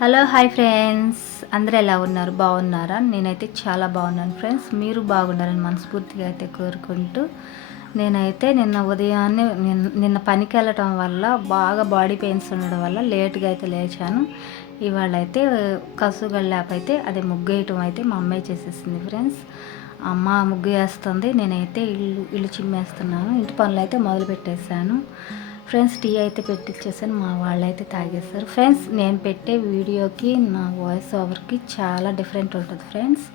Hello hi friends. అందరూ ఎలా ఉన్నారు? బాగున్నారా? నేనైతే చాలా బాగున్నాను ఫ్రెండ్స్. మీరు బాగున్నారని మనస్ఫూర్తిగా అయితే కోరుకుంటూ నేనైతే నిన్న ఉదయాన్నే నిన్న నిన్న పనికి వెళ్ళటం వల్ల బాగా బాడీ పెయిన్స్ ఉండడం వల్ల లేట్గా అయితే లేచాను. ఇవాళ అయితే కసుగళ్ళాప అయితే అదే ముగ్గు వేయటం అయితే మా అమ్మాయి చేసేసింది ఫ్రెండ్స్. అమ్మ ముగ్గు వేస్తుంది నేనైతే ఇల్లు ఇల్లు చిమ్మేస్తున్నాను. ఇంటి పనులు అయితే మొదలు పెట్టేశాను ఫ్రెండ్స్ టీ అయితే పెట్టించేసాను మా వాళ్ళు అయితే తాగేస్తారు. ఫ్రెండ్స్ నేను పెట్టే వీడియోకి నా వాయిస్ ఓవర్కి చాలా డిఫరెంట్ ఉంటుంది ఫ్రెండ్స్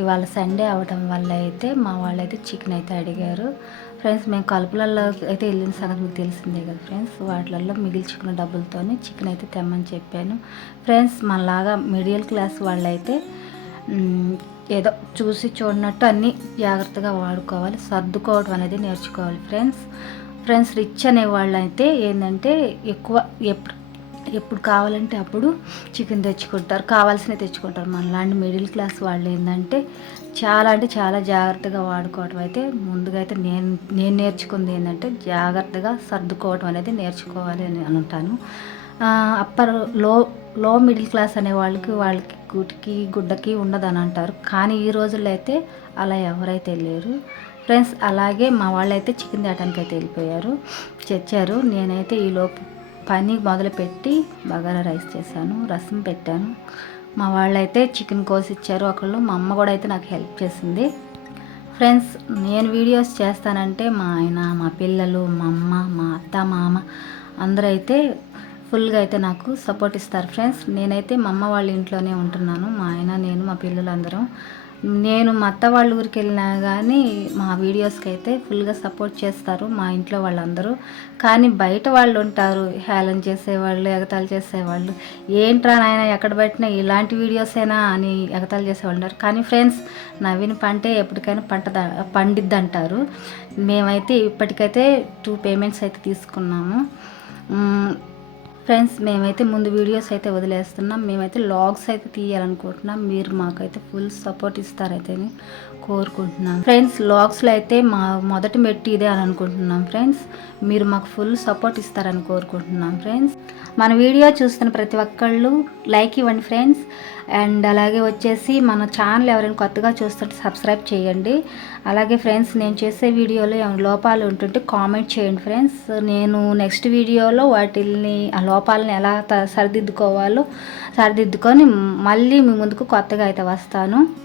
ఇవాళ సండే అవడం వల్ల అయితే మా వాళ్ళు అయితే చికెన్ అయితే అడిగారు. ఫ్రెండ్స్ మేము కలుపులలో అయితే వెళ్ళిన సంగతి మీకు తెలిసిందే కదా ఫ్రెండ్స్ వాటిలలో మిగిల్చుకున్న డబ్బులతోనే చికెన్ అయితే తెమ్మని చెప్పాను. ఫ్రెండ్స్ మనలాగా మిడిల్ క్లాస్ వాళ్ళైతే ఏదో చూసి చూడనట్టు అన్నీ జాగ్రత్తగా వాడుకోవాలి. సర్దుకోవడం అనేది నేర్చుకోవాలి ఫ్రెండ్స్ ఫ్రెండ్స్ రిచ్ అనే వాళ్ళైతే అయితే ఏంటంటే ఎక్కువ ఎప్పుడు ఎప్పుడు కావాలంటే అప్పుడు చికెన్ తెచ్చుకుంటారు. కావాల్సినవి తెచ్చుకుంటారు. మనలాంటి మిడిల్ క్లాస్ వాళ్ళు ఏంటంటే చాలా అంటే చాలా జాగ్రత్తగా వాడుకోవటం అయితే ముందుగా అయితే నేను నేను నేర్చుకుంది ఏంటంటే జాగ్రత్తగా సర్దుకోవటం అనేది నేర్చుకోవాలి అని అనుంటాను. అప్పర్లో లో మిడిల్ క్లాస్ అనే వాళ్ళకి వాళ్ళకి గుటికి గుడ్డకి ఉండదని అంటారు. కానీ ఈ రోజుల్లో అయితే అలా ఎవరైతే లేరు. ఫ్రెండ్స్ అలాగే మా వాళ్ళైతే చికెన్ తేటానికి అయితే వెళ్ళిపోయారు. తెచ్చారు. నేనైతే ఈలోపు పని మొదలుపెట్టి బగారా రైస్ చేశాను రసం పెట్టాను. మా వాళ్ళైతే చికెన్ కోసి ఇచ్చారు ఒకళ్ళు. మా అమ్మ కూడా అయితే నాకు హెల్ప్ చేసింది. ఫ్రెండ్స్ నేను వీడియోస్ చేస్తానంటే మా ఆయన మా పిల్లలు మా అమ్మ మా అత్త మామ అందరూ అయితే ఫుల్గా అయితే నాకు సపోర్ట్ ఇస్తారు. ఫ్రెండ్స్ నేనైతే మా అమ్మ వాళ్ళ ఇంట్లోనే ఉంటున్నాను. మా ఆయన నేను మా పిల్లలు అందరం నేను మా అత్త వాళ్ళ ఊరికి వెళ్ళినా కానీ మా వీడియోస్కి అయితే ఫుల్గా సపోర్ట్ చేస్తారు మా ఇంట్లో వాళ్ళందరూ. కానీ బయట వాళ్ళు ఉంటారు హేళన చేసేవాళ్ళు ఎగతాళి చేసేవాళ్ళు. ఏంట్రా నాయన ఎక్కడ పెట్టినా ఇలాంటి వీడియోసేనా అని ఎగతాళి చేసేవాళ్ళు ఉంటారు. కానీ ఫ్రెండ్స్ నవీన్ పంటే ఎప్పటికైనా పంట పండిద్ది అంటారు మేమైతే ఇప్పటికైతే టూ పేమెంట్స్ అయితే తీసుకున్నాము. ఫ్రెండ్స్ మేమైతే ముందు వీడియోస్ అయితే వదిలేస్తున్నాం. మేమైతే లాగ్స్ అయితే తీయాలనుకుంటున్నాం. మీరు మాకైతే ఫుల్ సపోర్ట్ ఇస్తారైతే కోరుకుంటున్నాం. ఫ్రెండ్స్ లాగ్స్లో అయితే మా మొదటి మెట్టి ఇదే అని అనుకుంటున్నాం. ఫ్రెండ్స్ మీరు మాకు ఫుల్ సపోర్ట్ ఇస్తారని కోరుకుంటున్నాం. ఫ్రెండ్స్ మన వీడియో చూస్తున్న ప్రతి ఒక్కళ్ళు లైక్ ఇవ్వండి ఫ్రెండ్స్ అండ్ అలాగే వచ్చేసి మన ఛానల్ ఎవరైనా కొత్తగా చూస్తుంటే సబ్స్క్రైబ్ చేయండి. అలాగే ఫ్రెండ్స్ నేను చేసే వీడియోలో ఏమైనా లోపాలు ఉంటుంటే కామెంట్ చేయండి ఫ్రెండ్స్ నేను నెక్స్ట్ వీడియోలో వాటిల్ని ఆ లోపాలను ఎలా త- సరిదిద్దుకోవాలో సరిదిద్దుకొని మళ్ళీ మీ ముందుకు కొత్తగా అయితే వస్తాను.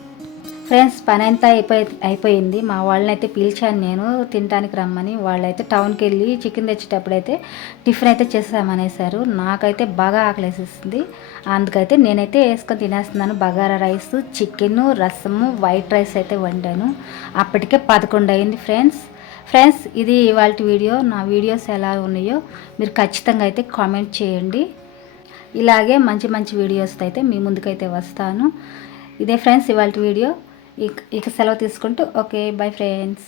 ఫ్రెండ్స్ పని అంతా అయిపోయి అయిపోయింది. మా వాళ్ళని అయితే పిలిచాను నేను తినడానికి రమ్మని. వాళ్ళైతే టౌన్కి వెళ్ళి చికెన్ తెచ్చేటప్పుడైతే టిఫిన్ అయితే చేసామనేసారు నాకైతే బాగా ఆకలేసేసింది. అందుకైతే నేనైతే వేసుకొని తినేస్తున్నాను. బగారా రైస్ చికెను రసము వైట్ రైస్ అయితే వండాను. అప్పటికే పదకొండు అయింది ఫ్రెండ్స్. ఫ్రెండ్స్ ఇది ఇవాళ వీడియో. నా వీడియోస్ ఎలా ఉన్నాయో మీరు ఖచ్చితంగా అయితే కామెంట్ చేయండి. ఇలాగే మంచి మంచి వీడియోస్ అయితే మీ ముందుకైతే వస్తాను. ఇదే ఫ్రెండ్స్ ఇవాళ వీడియో. ఇక ఇక సెలవు తీసుకుంటూ ఓకే బై ఫ్రెండ్స్.